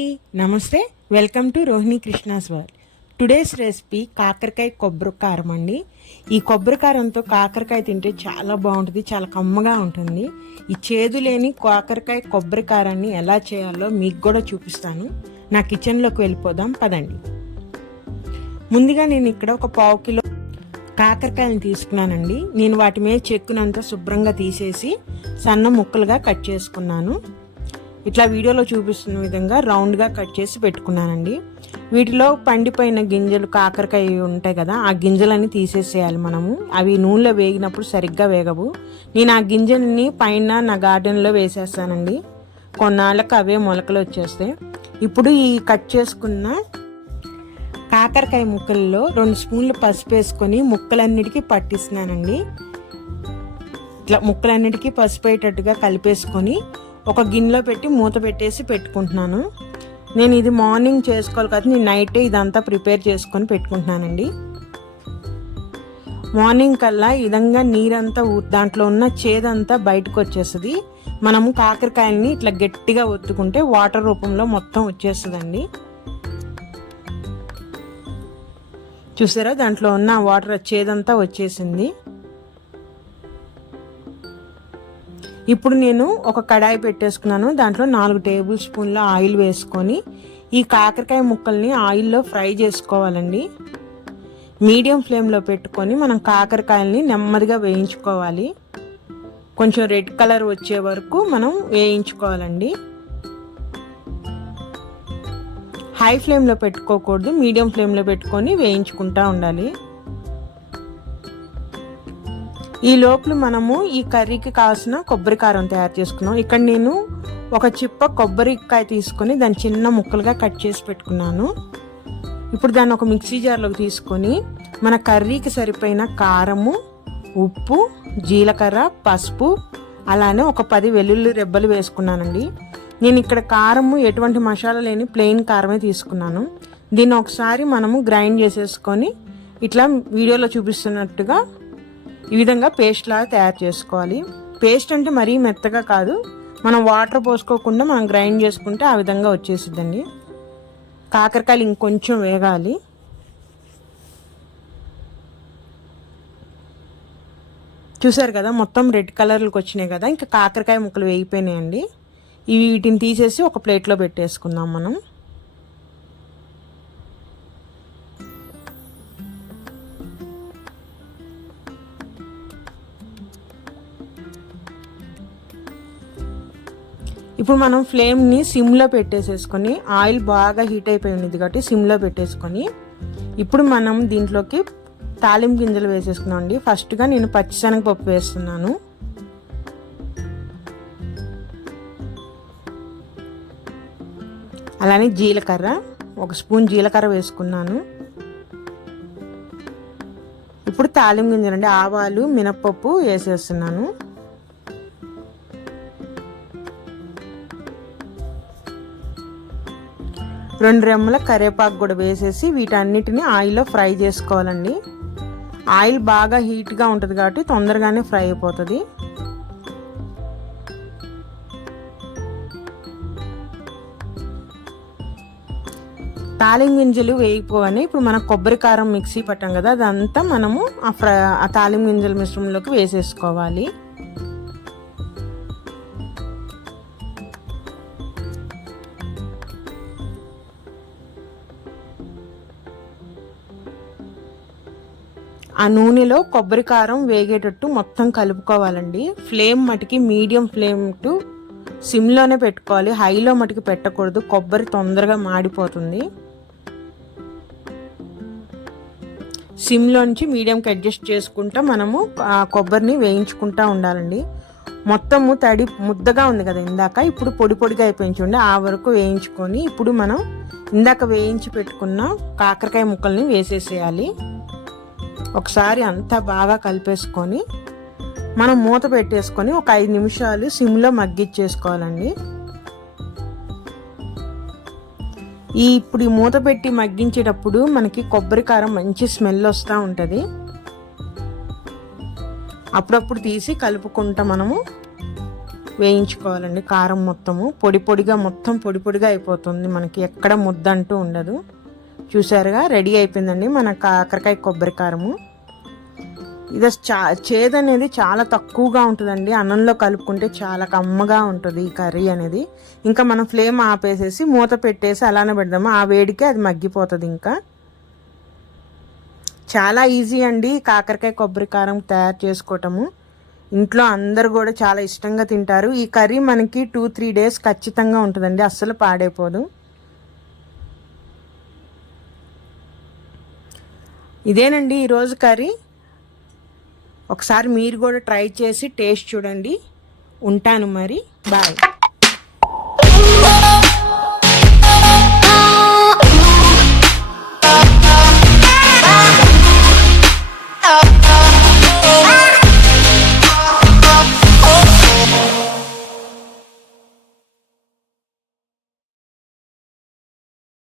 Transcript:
అండి నమస్తే welcome to Rohini Krishna's world. Today's recipe కాకరకాయ కొబ్బరి కారం అండి. ఈ కొబ్బరి కారంతో కాకరకాయ తింటే చాలా బాగుంటుంది చాలా కమ్మగా ఉంటుంది. ఈ చేదు లేని కాకరకాయ కొబ్బరి కారాన్ని ఎలా చేయాలో మీకు కూడా చూపిస్తాను. నా కిచెన్లోకి వెళ్ళిపోదాం పదండి. ముందుగా నేను ఇక్కడ ఒక పావు కిలో కాకరకాయలను తీసుకున్నానండి. నేను వాటి మీద చెక్కునంతా శుభ్రంగా తీసేసి సన్న ముక్కలుగా కట్ చేసుకున్నాను. ఇట్లా వీడియోలో చూపిస్తున్న విధంగా రౌండ్గా కట్ చేసి పెట్టుకున్నానండి. వీటిలో పండిపోయిన గింజలు కాకరకాయ ఉంటాయి కదా ఆ గింజలన్నీ తీసేసేయాలి మనము. అవి నూనెలో వేగినప్పుడు సరిగ్గా వేగవు. నేను ఆ గింజల్ని పైన నా గార్డెన్లో వేసేస్తానండి. కొన్నాళ్ళకి అవే మొలకలు వచ్చేస్తాయి ఇప్పుడు ఈ కట్ చేసుకున్న కాకరకాయ ముక్కల్లో రెండు స్పూన్లు పసుపు వేసుకొని ముక్కలన్నిటికీ పట్టిస్తున్నానండి. ఇట్లా ముక్కలన్నిటికీ పసుపు అయ్యేటట్టుగా కలిపేసుకొని ఒక గిన్నెలో పెట్టి మూత పెట్టేసి పెట్టుకుంటున్నాను. నేను ఇది మార్నింగ్ చేసుకోవాలి కదా నేను నైటే ఇదంతా ప్రిపేర్ చేసుకొని పెట్టుకుంటున్నానండి. మార్నింగ్ కల్లా ఈ విధంగా నీరంతా దాంట్లో ఉన్న చేదంతా బయటకు వచ్చేస్తుంది. మనము కాకరకాయల్ని ఇట్లా గట్టిగా ఒత్తుకుంటే వాటర్ రూపంలో మొత్తం వచ్చేస్తుందండి. చూసారా? దాంట్లో ఉన్న వాటర్ చేదంతా వచ్చేసింది. ఇప్పుడు నేను ఒక కడాయి పెట్టేసుకున్నాను. దాంట్లో నాలుగు టేబుల్ స్పూన్ల ఆయిల్ వేసుకొని ఈ కాకరకాయ ముక్కల్ని ఆయిల్లో ఫ్రై చేసుకోవాలండి. మీడియం ఫ్లేమ్లో పెట్టుకొని మనం కాకరకాయల్ని నెమ్మదిగా వేయించుకోవాలి. కొంచెం రెడ్ కలర్ వచ్చే వరకు మనం వేయించుకోవాలండి. హై ఫ్లేమ్లో పెట్టుకోకూడదు. మీడియం ఫ్లేమ్లో పెట్టుకొని వేయించుకుంటూ ఉండాలి. ఈ లోపల మనము ఈ కర్రీకి కావాల్సిన కొబ్బరి కారం తయారు చేసుకున్నాం. ఇక్కడ నేను ఒక చిప్ప కొబ్బరికాయ తీసుకొని దాన్ని చిన్న ముక్కలుగా కట్ చేసి పెట్టుకున్నాను. ఇప్పుడు దాన్ని ఒక మిక్సీ జార్లోకి తీసుకొని మన కర్రీకి సరిపోయిన కారము ఉప్పు జీలకర్ర పసుపు అలానే ఒక పది వెల్లుల్లి రెబ్బలు వేసుకున్నానండి. నేను ఇక్కడ కారము ఎటువంటి మసాలా లేని ప్లెయిన్ కారమే తీసుకున్నాను. దీన్ని ఒకసారి మనము గ్రైండ్ చేసేసుకొని ఇట్లా వీడియోలో చూపిస్తున్నట్టుగా ఈ విధంగా పేస్ట్ లాగా తయారు చేసుకోవాలి. పేస్ట్ అంటే మరీ మెత్తగా కాదు. మనం వాటర్ పోసుకోకుండా మనం గ్రైండ్ చేసుకుంటే ఆ విధంగా వచ్చేసిద్దండి. కాకరకాయలు ఇంకొంచెం వేగాలి. చూసారు కదా మొత్తం రెడ్ కలర్లకు వచ్చినాయి కదా. ఇంకా కాకరకాయ ముక్కలు వేగిపోయినాయండి. ఇవి వీటిని తీసేసి ఒక ప్లేట్లో పెట్టేసుకుందాం మనం. ఇప్పుడు మనం ఫ్లేమ్ని సిమ్లో పెట్టేసేసుకొని ఆయిల్ బాగా హీట్ అయిపోయింది కాబట్టి సిమ్లో పెట్టేసుకొని ఇప్పుడు మనం దీంట్లోకి తాలింపు గింజలు వేసేసుకున్నాం అండి. ఫస్ట్గా నేను పచ్చిశనగపప్పు వేస్తున్నాను. అలానే జీలకర్ర ఒక స్పూన్ జీలకర్ర వేసుకున్నాను. ఇప్పుడు తాలింపు గింజలు అండి ఆవాలు మినప్పప్పు వేసేస్తున్నాను. రెండు రెమ్మల కరివేపాకు కూడా వేసేసి వీటన్నిటిని ఆయిల్లో ఫ్రై చేసుకోవాలండి. ఆయిల్ బాగా హీట్గా ఉంటుంది కాబట్టి తొందరగానే ఫ్రై అయిపోతుంది. తాలింపు గింజలు వేయిపోవని ఇప్పుడు మనం కొబ్బరి కారం మిక్సీ పట్టాం కదా అదంతా మనము ఆ ఫ్రై ఆ తాలింపు గింజల మిశ్రమంలోకి వేసేసుకోవాలి. ఆ నూనెలో కొబ్బరి కారం వేగేటట్టు మొత్తం కలుపుకోవాలండి. ఫ్లేమ్ మటుకి మీడియం ఫ్లేమ్ టు సిమ్లోనే పెట్టుకోవాలి. హైలో మటుకి పెట్టకూడదు. కొబ్బరి తొందరగా మాడిపోతుంది. సిమ్లోంచి మీడియంకి అడ్జస్ట్ చేసుకుంటా మనము ఆ కొబ్బరిని వేయించుకుంటా ఉండాలండి. మొత్తము తడి ముద్దగా ఉంది కదా ఇందాక. ఇప్పుడు పొడి పొడిగా అయిపోయించండి ఆ వరకు వేయించుకొని ఇప్పుడు మనం ఇందాక వేయించి పెట్టుకున్న కాకరకాయ ముక్కల్ని వేసేసేయాలి. ఒకసారి అంతా బాగా కలిపేసుకొని మనం మూత పెట్టేసుకొని ఒక ఐదు నిమిషాలు సిమ్లో మగ్గిచ్చేసుకోవాలండి ఈ ఇప్పుడు ఈ మూత పెట్టి మగ్గించేటప్పుడు మనకి కొబ్బరి కారం మంచి స్మెల్ వస్తూ ఉంటుంది. అప్పుడప్పుడు తీసి కలుపుకుంటా మనము వేయించుకోవాలండి. కారం మొత్తము పొడి పొడిగా మొత్తం పొడి పొడిగా అయిపోతుంది. మనకి ఎక్కడ ముద్ద అంటూ ఉండదు. చూసారుగా రెడీ అయిపోయిందండి మన కాకరకాయ కొబ్బరి కారము. ఇది చా చేదు అనేది చాలా తక్కువగా ఉంటుందండి. అన్నంలో కలుపుకుంటే చాలా కమ్మగా ఉంటుంది ఈ కర్రీ అనేది. ఇంకా మనం ఫ్లేమ్ ఆపేసేసి మూత పెట్టేసి అలానే పెడదాము. ఆ వేడికి అది మగ్గిపోతుంది ఇంకా. చాలా ఈజీ అండి కాకరకాయ కొబ్బరి కారం తయారు చేసుకోవటము. ఇంట్లో అందరు కూడా చాలా ఇష్టంగా తింటారు. ఈ కర్రీ మనకి టూ త్రీ డేస్ ఖచ్చితంగా ఉంటుందండి. అస్సలు పాడైపోదు. ఇదేనండి ఈరోజు కర్రీ. ఒకసారి మీరు కూడా ట్రై చేసి టేస్ట్ చూడండి. ఉంటాను మరి. బాయ్.